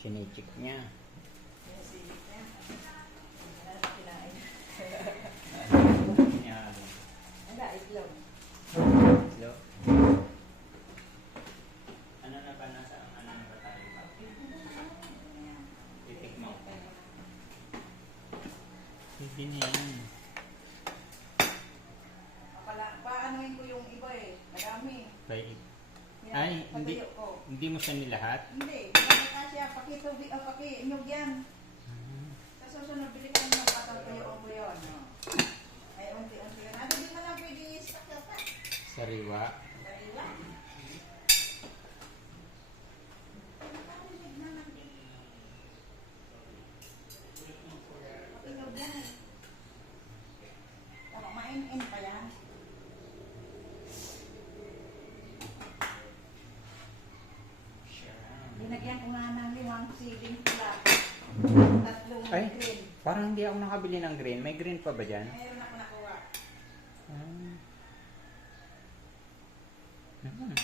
Chinichik niya. Sinisilip niya. Wala na kinain. Yan. Wala, itlog. Hello? Ano na ba nasa ang ano na ba tayo? Titik mo. Hindi na yan. Paanoin ko yung iba eh. Madami. Ay, Patuyo ko. hindi mo siya nilahat? Hindi. Hindi ka siya. Pakitubig o pakiinyog yan. Sa susunod, bili ka ng patatuyo ko yun. Ay, unti-unti yun. Ano din mo lang pwede i-stock na pa? Sariwa. Dariwa. Pakiinyog yan eh. Tama, main-in pa yan. Binagyan ko nga ng 5 siling pula. 3 Ay, green. parang hindi ako nakabili ng green. May green pa ba dyan? Mayroon ako nakuha. Hmm. Hmm.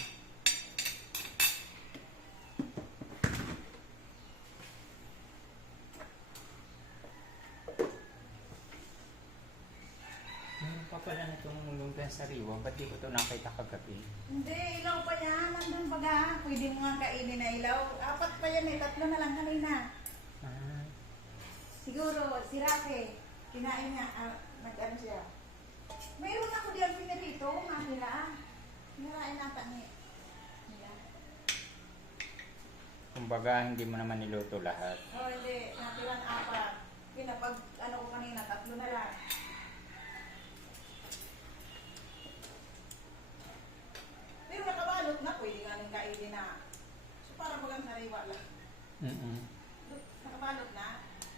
Meron pa pala na itong lumpia sariwa. Ba't di ko ito nakita kagabi? Hindi, ilaw pa yan. Nandun baga. Pwede mo nga kainin na ilaw. 4 pa yan eh. 3 na lang kanina. Ah. Siguro, si Rafe, kinain niya. Nag-ano siya. Mayroon ako diyan pinarito. Nakila. Nirain nata niya. Kumbaga, hindi mo naman niluto lahat. Oh, hindi. Natiran 4. Pinapag, ano ko kanina, 3 na lang. Pero nakabalot na. Pwede nga nang kainin na. So, parang bagang sariwa lang. Nakabalot na.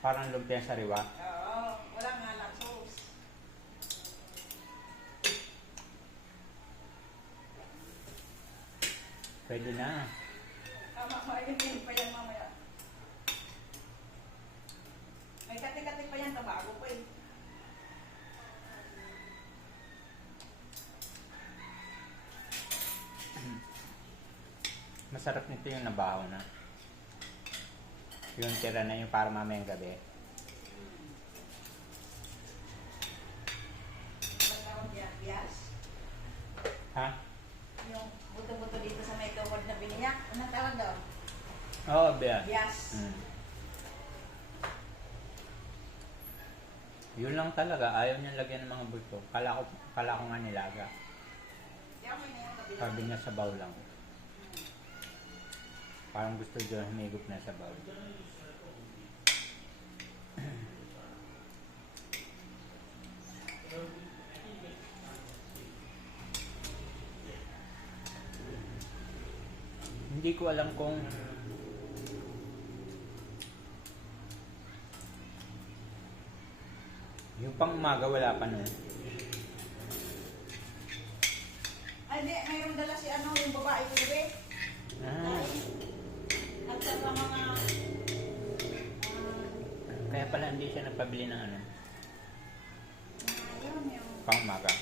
Parang lumpia sariwa. Oo, wala nga lang sauce. Pwede na. Tama, maigin pa yan mamaya. May kati-kati pa yan, kabago pa eh. Masarap nito yung nabaho na. Yung tira na yung para mamayang gabi. Ang tawag yan, bias. Ha? Yung buto-buto dito sa may tawad na biniyak. Anong tawag daw? Oo, Bea. Bias. Yun lang talaga. Ayaw niya lagyan ng mga bulto. Kala ko nga nilaga. Yamoy na yung kabila. Sabi niya sabaw lang. Parang gusto niya humigop na sabaw. Hindi ko alam kung yung pang umaga wala pa nun. Ay, di, mayroong dala si ano, yung babae ko rin. Ah, At saka mga... kaya pala hindi siya nagpabili ng ano, yun, yung pang umaga.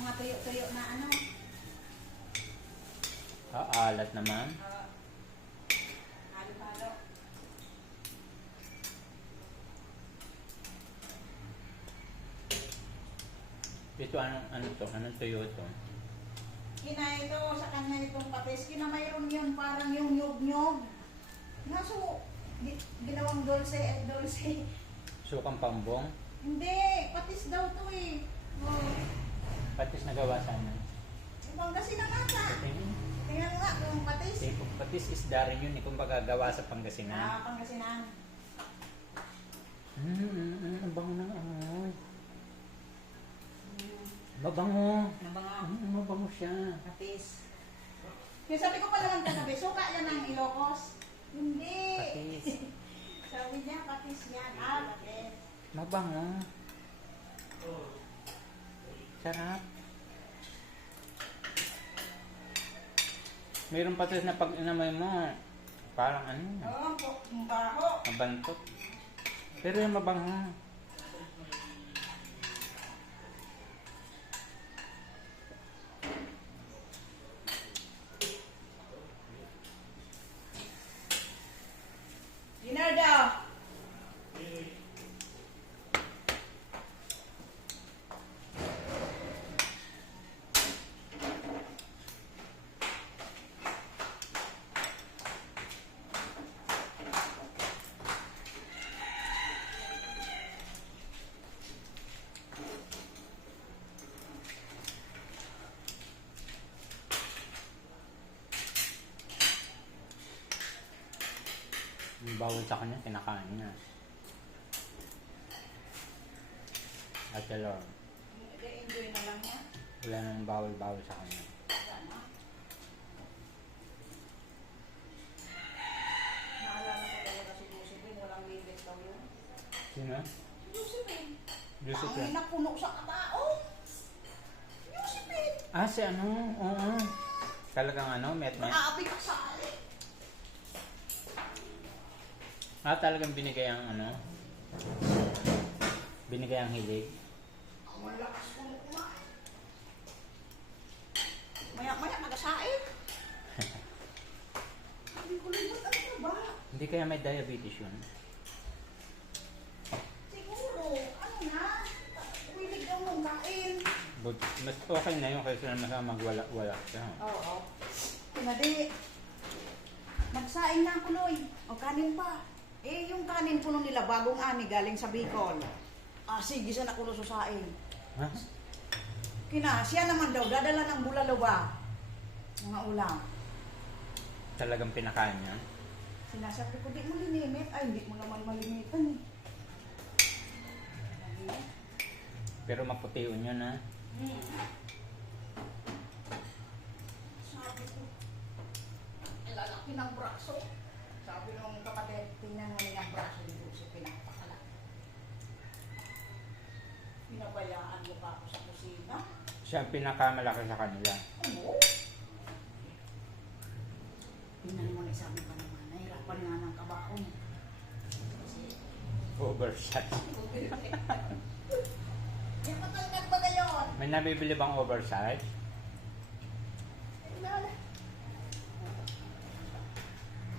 mga tuyo-tuyo na ano. Alat naman. Halo-halo. Ito ano to? Anong tuyo to? Kina ito, sa kanya itong patis. Kina mayroon yun, parang yung nyog-nyog. Naso, ginawang dulce. Sukang pambong. Hindi, patis daw to eh. Oh, Patis na gawa sana. ibang kasi na nata. Tingnan mo nga kung patis. Patis is rin yun. Kung baga gawa sa Pangasinan. Pangasinan. Ang bango ng amoy. Mabango. Nabanga. Mabango siya. Patis. Kaya sabi ko pa naman kagabi, suka yan ang Ilocos. Hindi. Patis. Sabi niya, patis yan. Patis. Mabango. Sarap. Mayroong patis na pag inamoy mo, parang ano, Oo, ang baho. mabantot. Pero yung mabango. Yung bawal sa kanya, kinakain niya. At Lord, Enjoy na lang niya. wala nang bawal-bawal sa kanya. Sana. Naalala ko talaga si Josephine, walang limit daw yun. Sino? Si Josephine. Joseph. Ang napuno sa katao. Josephine. Ah, si ano? Oo. Talagang ano, met-met. Maabi ka sa alin. Ah, talagang binigay ang ano? Binigay ang hilig. Ang malakas kong kumain. Maya-maya nagasain. Sabi ko, libot ano ka ba? Hindi kaya may diabetes yun. Siguro, ano na? Wilig daw mong kain. But, mas okay na yun kaysa naman magwala-wala siya. Oo. Pinadi. Nagsaing na ako, Loy. O kanin pa. Eh, yung kanin puno nila, bagong ani, galing sa Bicol. Ah, sige, sana ko susaing. Ha? Kina, siya naman daw, dadala ng bulalo ba? Mga ulam. Talagang pinakain niya. Sinasabi ko, di mo linimit. Ay, hindi mo naman malimitan eh. Pero maputiun yun ha. Sabi ko, lalaki ng braso. Sabi nung kapatid, tingnan mo niya ang braso ni Joseph, pinapakala. Pinabayaan mo pa ako sa kusina. Siya ang pinakamalaki sa kanila. Oo. Tingnan mo na, sabi pa naman, nahirapan nga ng kabaon. Kasi, Overshot. eh, matangkat ba ngayon? May nabibili bang oversize? Wala.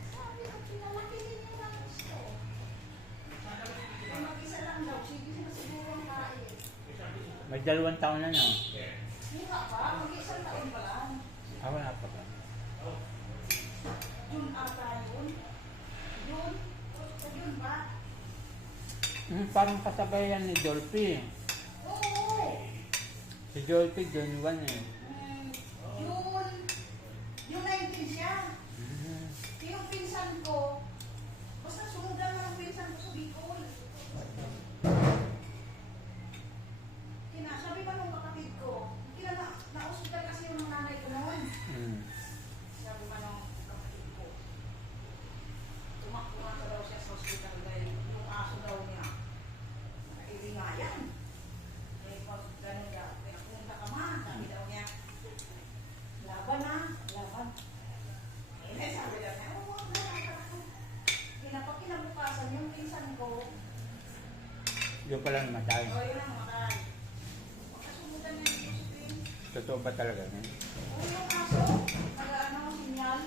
Sabi ko, pinalaki din yung mga gusto. Mag-isa lang daw, sige na siguro ang kain. May 2 taon na no? Hindi nga pa, mag-isang taon pa lang. Ah, wala pa ba? Yun ata yun. Yun? Yun ba? Parang kasabay yan ni Dolphy. Oo. Si Dolphy, Don Juan eh. Yun. Yung 19 siya. Yung pinsan ko, basta sumudan na ng pinsan ko sa Bicol. Sabi pa nung kapatid ko, na-hospital kasi yung nanay ko noon. Sabi pa nung kapatid ko, tumakbo nga daw siya sa hospital dahil yung aso daw niya. Nakaili nga yan. Eh, pag gano'n daw, pinapunta ka man, sabi daw niya, laban na, laban. Eh, sabi daw niya, oo, laban. Kinabukasan yung pinsan ko, Yung pala namatay. o yun ang matay. Makasumutan niya yung Josephine. Totoo ba talaga yun? Oo, yung aso, nag-ano, sinyal.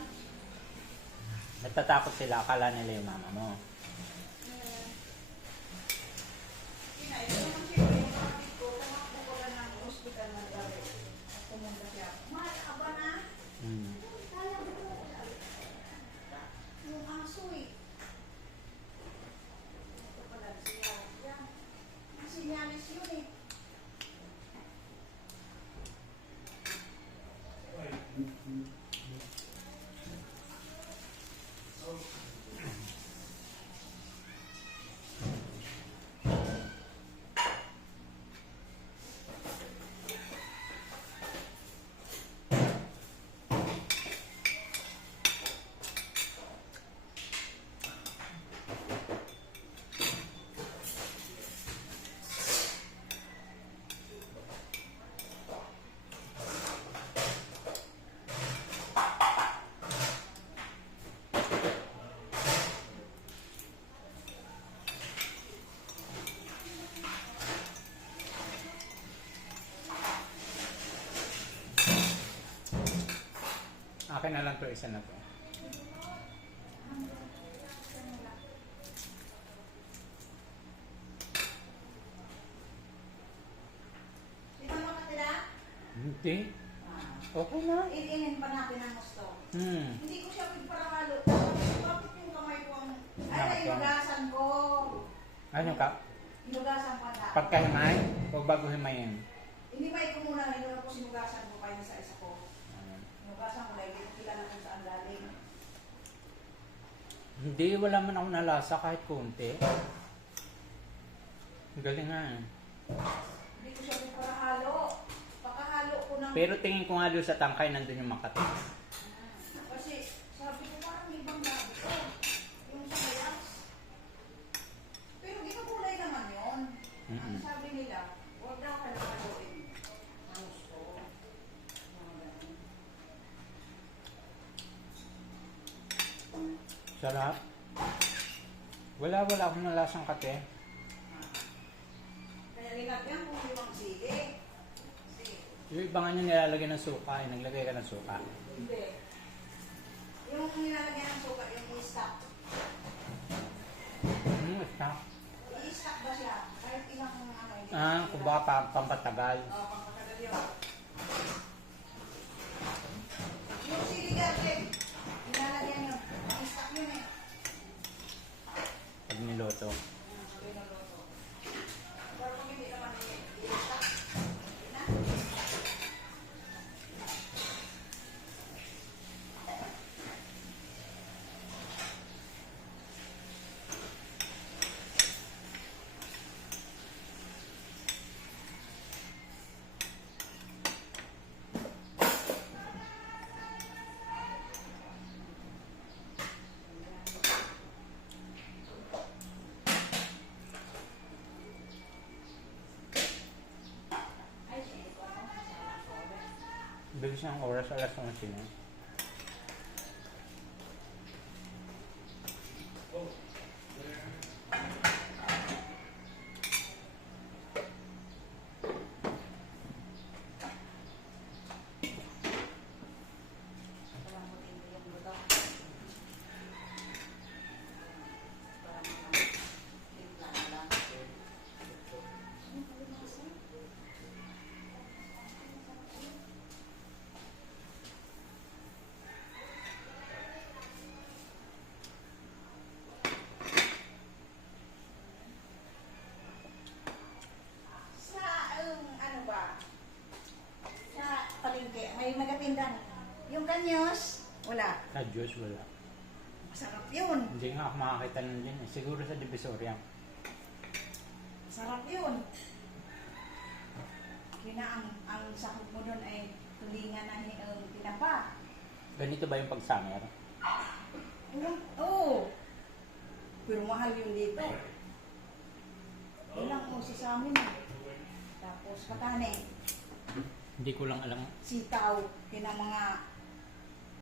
Natatakot sila, akala nila yung mama mo. Ito naman siya, yung kapatid ko, tumakbo ko lang ng hospital ng gabi. At pumunta siya, mahal ka ba na? Kaya mo. Yung aso eh. Ito pala, sinyalis yan. Ang sinyalis yun eh. Akin na lang to, isa na to. Di ba makatira? Hindi. Okay na. Iinin pa natin ang gusto. Hindi ko siya pagparahalo. Bakit yung kamay ko ang... Ay, inugasan ko. Ano ka? Inugasan ko na. Pagkahimay? O bago himayin? Hinimay ko muna. Hinimay ko sinugasan ko pa yung isa-isa ko. Inugasan ko na. Hindi ko kilala kung saan galing. Hindi, wala man ako nalasa kahit konti. Galing nga eh. Hindi ko sabi para halo. Pakahalo ko ng... Pero tingin ko nga doon sa tangkay, nandun yung Makati. Kasi sabi ko parang may ibang labi ko. Yung sa mayas. Pero ginukulay naman yun. Ang sabi nila, huwag daw halo-haloin. Ang gusto. Sarap. Wala akong nalasang kape. Kaya nilagyan ko yung sili. Yung iba nga nyo nilalagay ng suka, eh. Naglagay ka ng suka. Hindi. Yung nilalagyan ng suka, yung i-stock. Stock. I-stock ba siya? Kahit ilang ano. Kung baka pampatagal. Oo, pangkatagal yun. Yung sili garlic, nilalagyan yun. I-stock yun eh. Pag niloto. Pinuluto. Pero kung hindi naman i-stock, hindi na. Bilis ng oras, alas 11 na. Palambutin ko yung buto. Para timpla na lang. Sa, ano ba? Sa palengke, may magatindan. Yung kanyos, wala. Sa Diyos, wala. Masarap yun. Hindi nga ako makakita nun din eh. Siguro sa Divisoria. Masarap yun. Kina ang sahog mo doon ay tulingan na tinapa. Ganito ba yung pag-summer? Oo. Pero mahal yun dito. Ilang uso sa amin eh. Tapos patane, Hindi ko lang alam. sitaw, kina mga